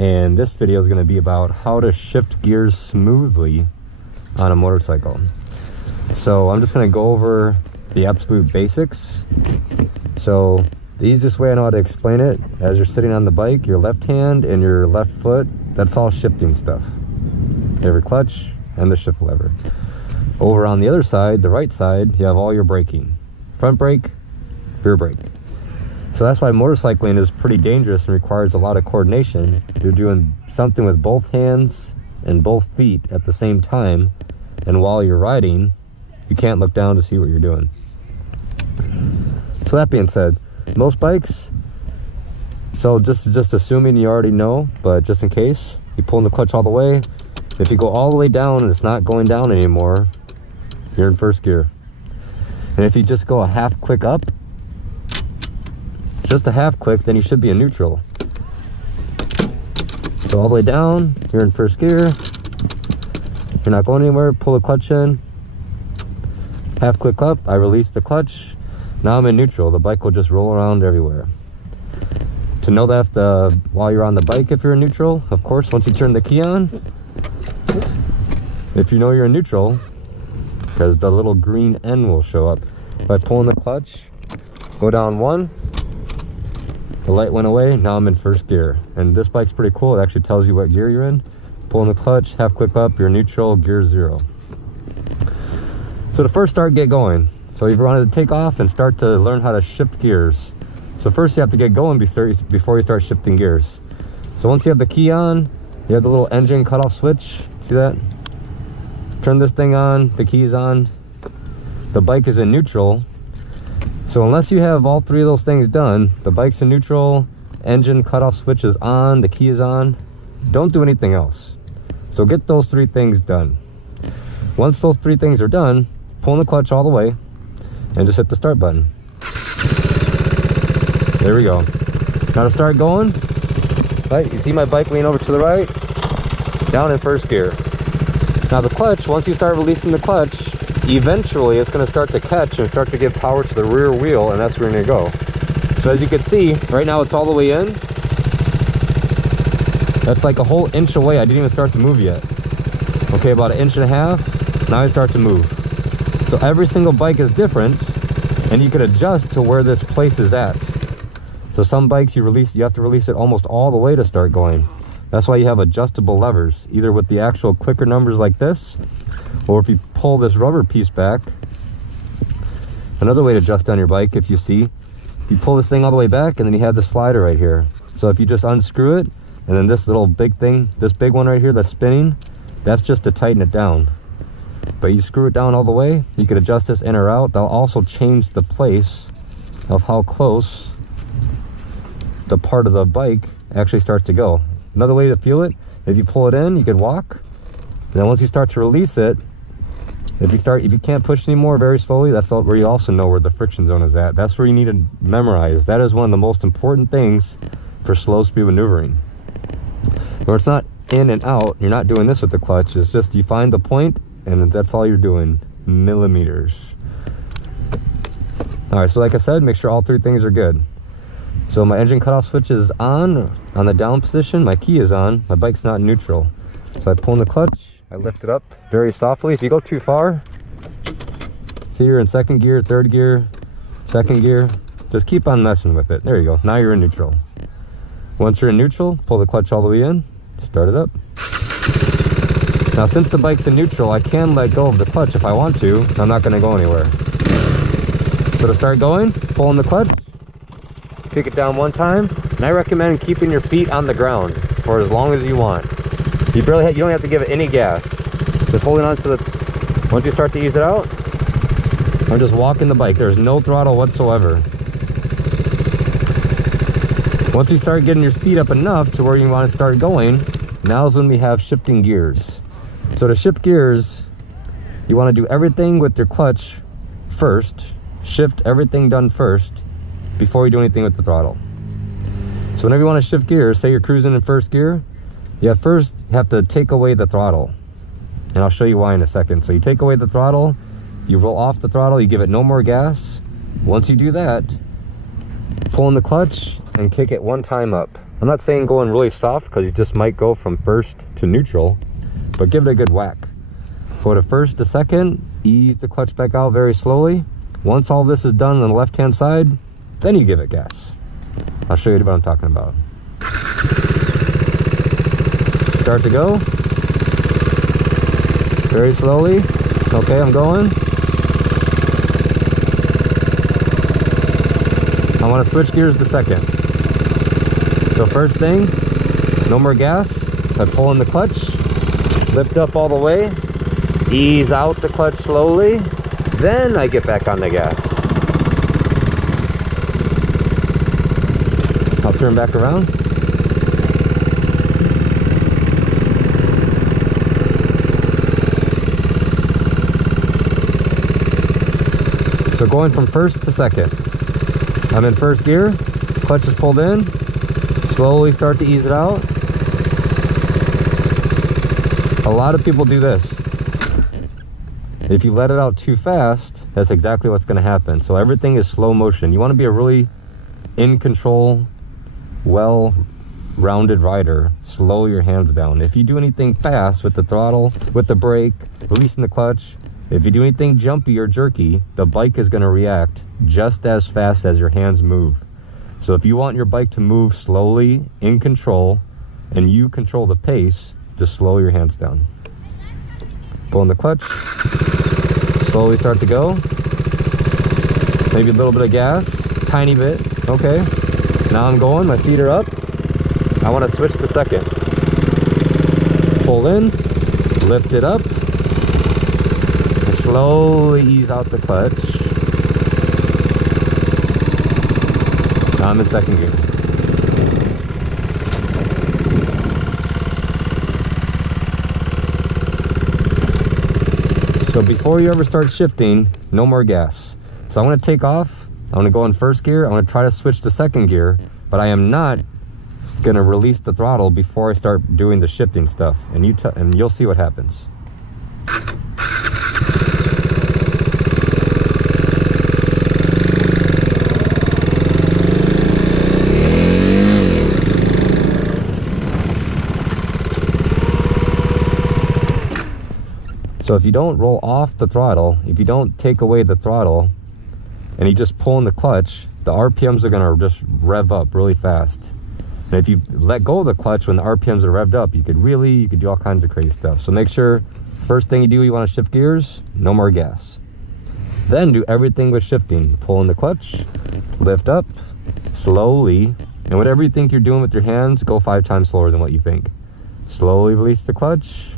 and this video is going to be about how to shift gears smoothly on a motorcycle. So I'm just going to go over the absolute basics. So the easiest way I know how to explain it, as you're sitting on the bike, your left hand and your left foot, that's all shifting stuff. You have your clutch and the shift lever. Over on the other side, the right side, you have all your braking. Front brake, rear brake. So that's why motorcycling is pretty dangerous and requires a lot of coordination. You're doing something with both hands and both feet at the same time, and while you're riding, you can't look down to see what you're doing. So that being said, most bikes, so just assuming you already know, but just in case, you pull in the clutch all the way. If you go all the way down and it's not going down anymore, you're in first gear. And if you just go a half click up, just a half click, then you should be in neutral. So all the way down, you're in first gear. You're not going anywhere, pull the clutch in. Half click up, I release the clutch. Now I'm in neutral. The bike will just roll around everywhere. To know that while you're on the bike, if you're in neutral, of course, once you turn the key on, if you know you're in neutral, because the little green N will show up. By pulling the clutch, go down one, the light went away, now I'm in first gear. And this bike's pretty cool. It actually tells you what gear you're in. Pulling the clutch, half click up, you're neutral, gear 0. So to first start, get going. So if you wanted to take off and start to learn how to shift gears. So first you have to get going before you start shifting gears. So once you have the key on, you have the little engine cutoff switch. See that? Turn this thing on, the key's on. The bike is in neutral. So unless you have all three of those things done, the bike's in neutral, engine cutoff switch is on, the key is on, don't do anything else. So get those three things done. Once those three things are done, pull in the clutch all the way and just hit the start button. There we go. Now to start going, right, you see my bike lean over to the right, down in first gear. Now the clutch, once you start releasing the clutch, eventually it's going to start to catch and start to give power to the rear wheel, and that's where you're going to go. So as you can see, right now it's all the way in. That's like a whole inch away. I didn't even start to move yet. Okay, about 1.5 inches. Now I start to move. So every single bike is different, and you can adjust to where this place is at. So some bikes you have to release it almost all the way to start going. That's why you have adjustable levers, either with the actual clicker numbers like this, or if you pull this rubber piece back. Another way to adjust on your bike, if you see, you pull this thing all the way back, and then you have the slider right here. So if you just unscrew it, and then this little big thing, this big one right here that's spinning, that's just to tighten it down. But you screw it down all the way, you can adjust this in or out. They'll also change the place of how close the part of the bike actually starts to go. Another way to feel it, if you pull it in, you can walk. And then once you start to release it, if you can't push anymore, very slowly, that's where you also know where the friction zone is at. That's where you need to memorize. That is one of the most important things for slow speed maneuvering. Where it's not in and out, you're not doing this with the clutch. It's just you find the point, and that's all you're doing, millimeters. All right, so like I said, make sure all three things are good. So my engine cutoff switch is on the down position, my key is on, my bike's not neutral. So I pull in the clutch, I lift it up very softly. If you go too far, see you're in second gear, third gear, second gear, just keep on messing with it. There you go, now you're in neutral. Once you're in neutral, pull the clutch all the way in, start it up. Now since the bike's in neutral, I can let go of the clutch if I want to. I'm not going to go anywhere. So to start going, pull in the clutch, kick it down one time, and I recommend keeping your feet on the ground for as long as you want. You don't have to give it any gas. Just holding on to the, once you start to ease it out, I'm just walking the bike. There's no throttle whatsoever. Once you start getting your speed up enough to where you want to start going, now is when we have shifting gears. So to shift gears, you want to do everything with your clutch first, shift everything done first, before you do anything with the throttle. So whenever you want to shift gears, say you're cruising in first gear, you first have to take away the throttle. And I'll show you why in a second. So you take away the throttle, you roll off the throttle, you give it no more gas. Once you do that, pull in the clutch and kick it one time up. I'm not saying going really soft because you just might go from first to neutral, but give it a good whack. Go to first to second, ease the clutch back out very slowly. Once all this is done on the left hand side, then you give it gas. I'll show you what I'm talking about. Start to go. Very slowly. Okay, I'm going. I want to switch gears to second. So first thing, no more gas. I pull in the clutch, lift up all the way, ease out the clutch slowly, then I get back on the gas. I'll turn back around. So going from first to second. I'm in first gear, clutch is pulled in, slowly start to ease it out. A lot of people do this. If you let it out too fast, that's exactly what's going to happen. So everything is slow motion. You want to be a really in control, well-rounded rider. Slow your hands down. If you do anything fast with the throttle, with the brake, releasing the clutch, if you do anything jumpy or jerky, the bike is going to react just as fast as your hands move. So if you want your bike to move slowly, in control, and you control the pace, just slow your hands down. Pull in the clutch, slowly start to go. Maybe a little bit of gas, tiny bit. Okay, now I'm going, my feet are up. I want to switch to second. Pull in, lift it up, and slowly ease out the clutch. Now I'm in second gear. So before you ever start shifting, no more gas. So I want to take off. I want to go in first gear. I want to try to switch to second gear, but I am not going to release the throttle before I start doing the shifting stuff. And you'll see what happens. So if you don't roll off the throttle, if you don't take away the throttle, and you just pull in the clutch, the RPMs are gonna just rev up really fast. And if you let go of the clutch when the RPMs are revved up, you could do all kinds of crazy stuff. So make sure, first thing you do, you wanna shift gears, no more gas. Then do everything with shifting. Pull in the clutch, lift up, slowly, and whatever you think you're doing with your hands, go 5 times slower than what you think. Slowly release the clutch.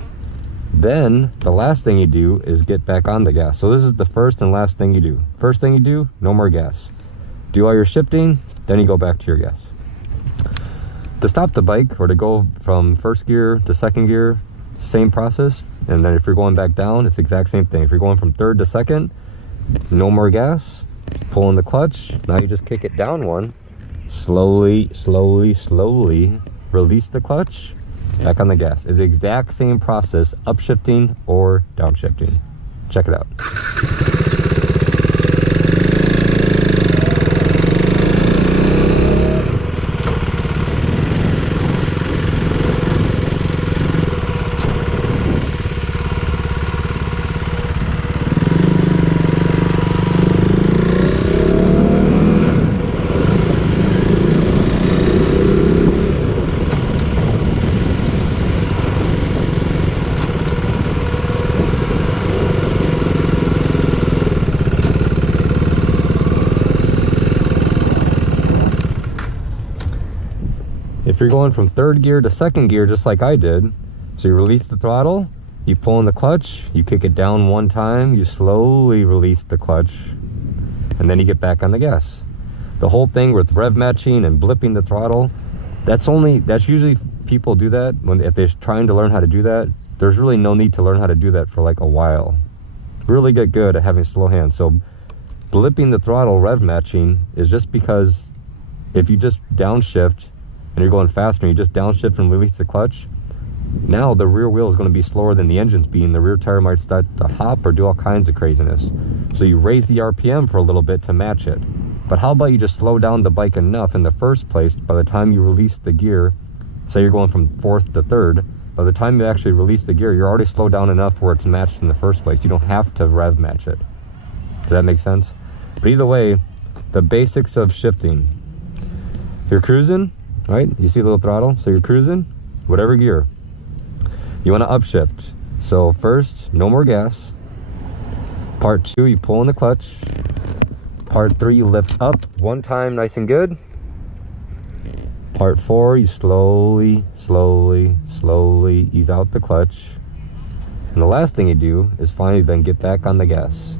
Then the last thing you do is get back on the gas. So this is the first and last thing you do. First thing you do, no more gas. Do all your shifting, then you go back to your gas. To stop the bike or to go from first gear to second gear, same process. And then if you're going back down, it's the exact same thing. If you're going from third to second, no more gas, pull in the clutch. Now you just kick it down one. Slowly, slowly, slowly release the clutch. Back on the gas. It's the exact same process, upshifting or downshifting. Check it out. If you're going from third gear to second gear, just like I did, so you release the throttle, you pull in the clutch, you kick it down one time, you slowly release the clutch, and then you get back on the gas. The whole thing with rev matching and blipping the throttle, that's usually people do that if they're trying to learn how to do that. There's really no need to learn how to do that for like a while. Really get good at having slow hands. So blipping the throttle, rev matching, is just because if you just downshift and you're going faster and you just downshift and release the clutch, now the rear wheel is going to be slower than the engine's being. The rear tire might start to hop or do all kinds of craziness. So you raise the RPM for a little bit to match it. But how about you just slow down the bike enough in the first place, by the time you release the gear, say you're going from 4th to 3rd, by the time you actually release the gear, you're already slowed down enough where it's matched in the first place. You don't have to rev match it. Does that make sense? But either way, the basics of shifting. You're cruising, right? You see the little throttle? So you're cruising, whatever gear. You want to upshift. So first, no more gas. Part 2, you pull in the clutch. Part 3, you lift up one time, nice and good. Part 4, you slowly ease out the clutch. And the last thing you do is finally then get back on the gas.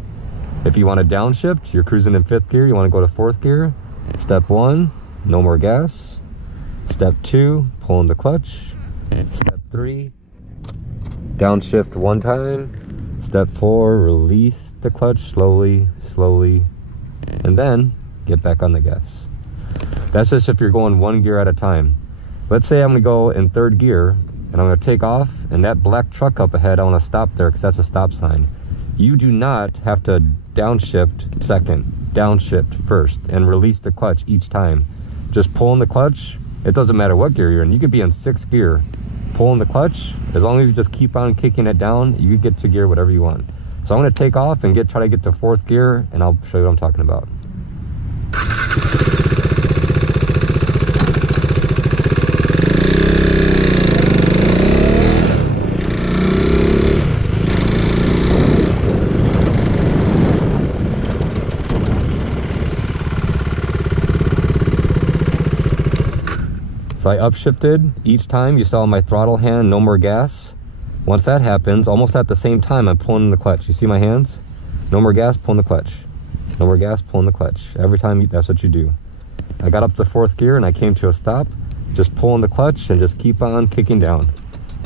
If you want to downshift, you're cruising in 5th gear, you want to go to 4th gear. Step 1, no more gas. Step 2, pull in the clutch. Step 3, downshift one time. Step 4, release the clutch slowly, and then get back on the gas. That's just if you're going one gear at a time. Let's say I'm going to go in 3rd gear and I'm going to take off, and that black truck up ahead, I want to stop there because that's a stop sign. You do not have to downshift second, downshift first, and release the clutch each time. Just pull in the clutch. It doesn't matter what gear you're in. You could be in 6th gear. Pull in the clutch. As long as you just keep on kicking it down, you get to gear whatever you want. So I'm going to take off and try to get to 4th gear, and I'll show you what I'm talking about. So I upshifted each time. You saw my throttle hand, no more gas. Once that happens, almost at the same time, I'm pulling in the clutch. You see my hands? No more gas, pulling the clutch. No more gas, pulling the clutch. Every time, that's what you do. I got up to 4th gear and I came to a stop. Just pull in the clutch and just keep on kicking down.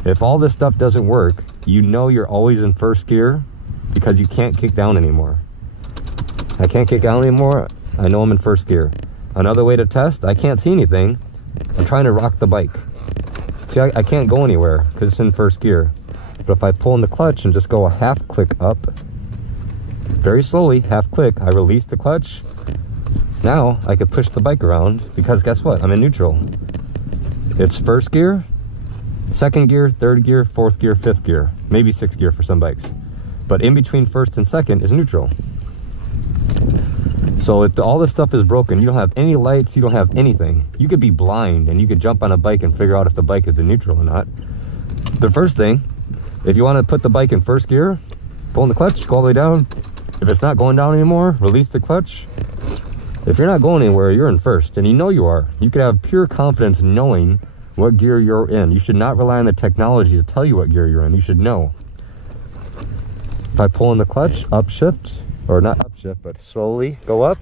If all this stuff doesn't work, you know you're always in 1st gear because you can't kick down anymore. I can't kick down anymore. I know I'm in 1st gear. Another way to test, I can't see anything. I'm trying to rock the bike. See, I can't go anywhere because it's in 1st gear. But if I pull in the clutch and just go a half click up, very slowly, half click, I release the clutch. Now I could push the bike around because guess what? I'm in neutral. It's 1st gear, 2nd gear, 3rd gear, 4th gear, 5th gear, maybe 6th gear for some bikes. But in between 1st and 2nd is neutral. So if all this stuff is broken, you don't have any lights, you don't have anything. You could be blind and you could jump on a bike and figure out if the bike is in neutral or not. The first thing, if you want to put the bike in 1st gear, pull in the clutch, go all the way down. If it's not going down anymore, release the clutch. If you're not going anywhere, you're in 1st, and you know you are. You could have pure confidence knowing what gear you're in. You should not rely on the technology to tell you what gear you're in. You should know. If I pull in the clutch, upshift, or not upshift, but slowly go up,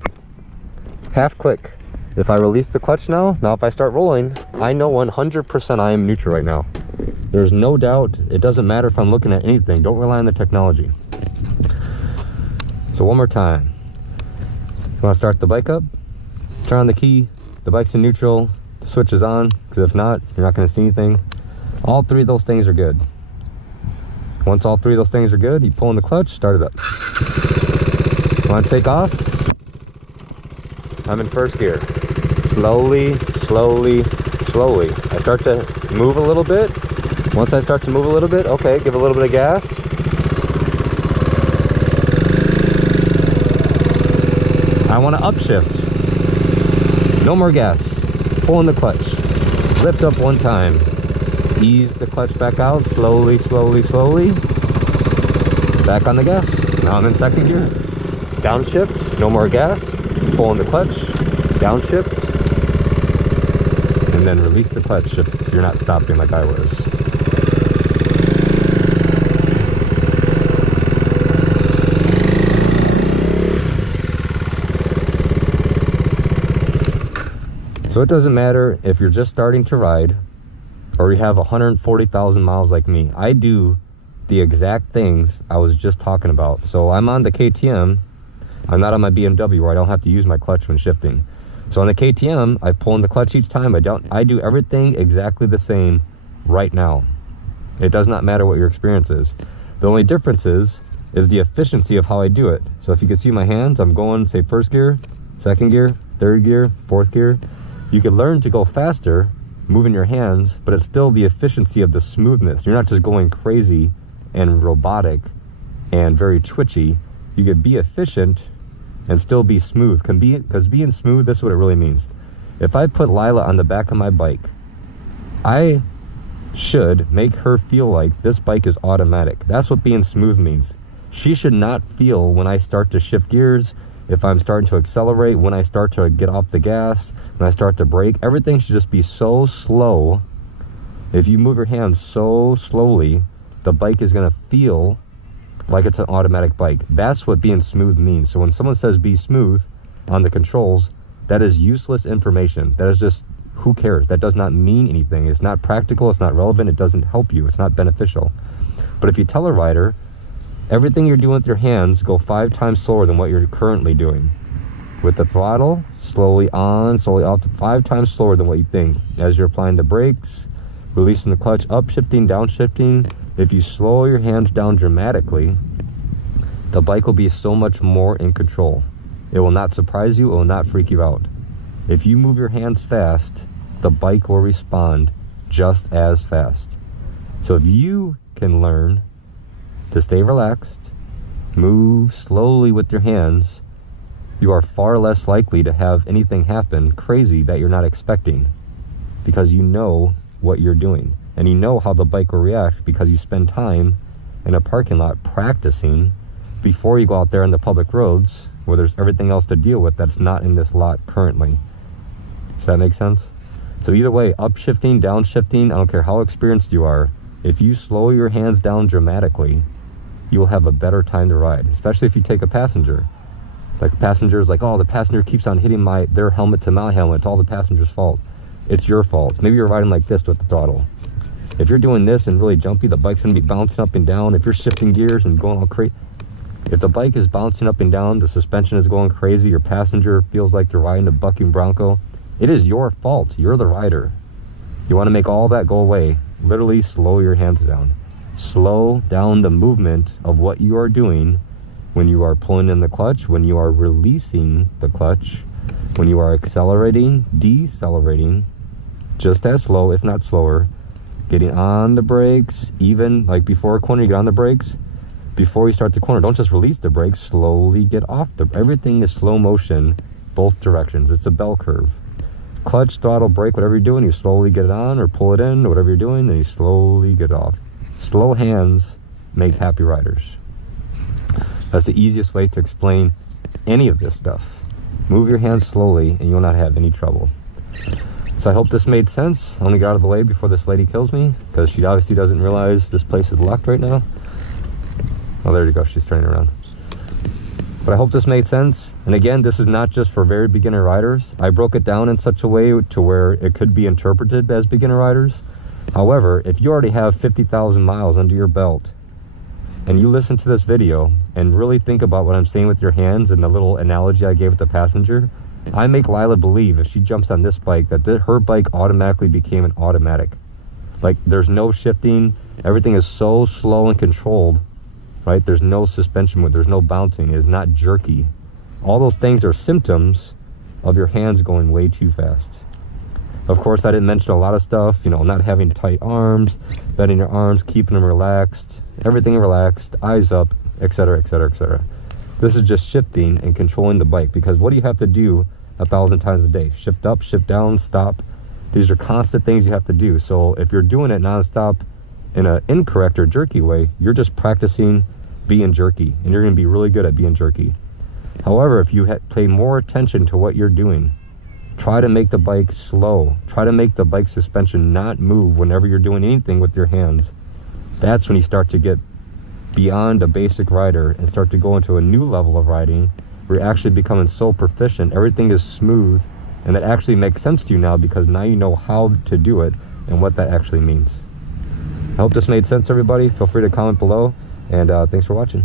half click. If I release the clutch now if I start rolling, I know 100% I am neutral right now. There's no doubt. It doesn't matter if I'm looking at anything. Don't rely on the technology. So one more time. You want to start the bike up, turn on the key, the bike's in neutral, the switch is on, because if not, you're not going to see anything. All 3 of those things are good. Once all 3 of those things are good, you pull in the clutch, start it up. Want to take off? I'm in 1st gear. Slowly. I start to move a little bit. Once I start to move a little bit, okay, give a little bit of gas. I want to upshift. No more gas. Pull in the clutch. Lift up one time. Ease the clutch back out. Slowly. Back on the gas. Now I'm in 2nd gear. Downshift. No more gas. Pull in the clutch. Downshift. And then release the clutch if you're not stopping like I was. So it doesn't matter if you're just starting to ride or you have 140,000 miles like me. I do the exact things I was just talking about. So I'm on the KTM. I'm not on my BMW where I don't have to use my clutch when shifting. So on the KTM, I pull in the clutch each time. I do everything exactly the same right now. It does not matter what your experience is. The only difference is the efficiency of how I do it. So if you can see my hands, I'm going, say, 1st gear, second gear, third gear, fourth gear. You could learn to go faster moving your hands, but it's still the efficiency of the smoothness. You're not just going crazy and robotic and very twitchy. You could be efficient and still be smooth. Because being smooth, this is what it really means. If I put Lila on the back of my bike, I should make her feel like this bike is automatic. That's what being smooth means. She should not feel when I start to shift gears, if I'm starting to accelerate, when I start to get off the gas, when I start to brake. Everything should just be so slow. If you move your hands so slowly, the bike is going to feel like it's an automatic bike. That's what being smooth means. So when someone says be smooth on the controls, that is useless information. That is just, who cares? That does not mean anything. It's not practical. It's not relevant. It doesn't help you. It's not beneficial. But if you tell a rider, everything you're doing with your hands, go 5 times slower than what you're currently doing. With the throttle, slowly on, slowly off, 5 times slower than what you think. As you're applying the brakes, releasing the clutch, upshifting, downshifting. If you slow your hands down dramatically, the bike will be so much more in control. It will not surprise you. It will not freak you out. If you move your hands fast, the bike will respond just as fast. So if you can learn to stay relaxed, move slowly with your hands, you are far less likely to have anything happen crazy that you're not expecting, because you know what you're doing and you know how the bike will react, because you spend time in a parking lot practicing before you go out there on the public roads where there's everything else to deal with that's not in this lot currently. Does that make sense? So either way, upshifting, downshifting, I don't care how experienced you are, if you slow your hands down dramatically, you will have a better time to ride, especially if you take a passenger. Like a passenger is like, oh, the passenger keeps on hitting their helmet to my helmet. It's all the passenger's fault. It's your fault. Maybe you're riding like this with the throttle. If you're doing this and really jumpy, the bike's going to be bouncing up and down. If you're shifting gears and going all crazy, if the bike is bouncing up and down, the suspension is going crazy, your passenger feels like you're riding a bucking bronco, it is your fault. You're the rider. You want to make all that go away, literally slow your hands down. Slow down the movement of what you are doing when you are pulling in the clutch, when you are releasing the clutch, when you are accelerating, decelerating, just as slow, if not slower. Getting on the brakes, even like before a corner, you get on the brakes. Before you start the corner, don't just release the brakes, slowly get off everything is slow motion, both directions. It's a bell curve. Clutch, throttle, brake, whatever you're doing, you slowly get it on or pull it in, or whatever you're doing, then you slowly get it off. Slow hands make happy riders. That's the easiest way to explain any of this stuff. Move your hands slowly and you'll not have any trouble. So I hope this made sense. I only got out of the way before this lady kills me, because she obviously doesn't realize this place is locked right now. Oh, there you go. She's turning around. But I hope this made sense. And again, this is not just for very beginner riders. I broke it down in such a way to where it could be interpreted as beginner riders. However, if you already have 50,000 miles under your belt and you listen to this video and really think about what I'm saying with your hands and the little analogy I gave with the passenger, I make Lila believe if she jumps on this bike that her bike automatically became an automatic. Like, there's no shifting. Everything is so slow and controlled, right? There's no suspension, there's no bouncing. It's not jerky. All those things are symptoms of your hands going way too fast. Of course, I didn't mention a lot of stuff, you know, not having tight arms, bending your arms, keeping them relaxed, everything relaxed, eyes up, etc., etc., etc. This is just shifting and controlling the bike, because what do you have to do 1,000 times a day? Shift up, shift down, stop. These are constant things you have to do. So if you're doing it nonstop in an incorrect or jerky way, you're just practicing being jerky, and you're going to be really good at being jerky. However, if you pay more attention to what you're doing, try to make the bike slow, try to make the bike suspension not move whenever you're doing anything with your hands, that's when you start to get beyond a basic rider and start to go into a new level of riding where you're actually becoming so proficient, everything is smooth, and it actually makes sense to you now, because now you know how to do it and what that actually means. I hope this made sense, everybody. Feel free to comment below, and thanks for watching.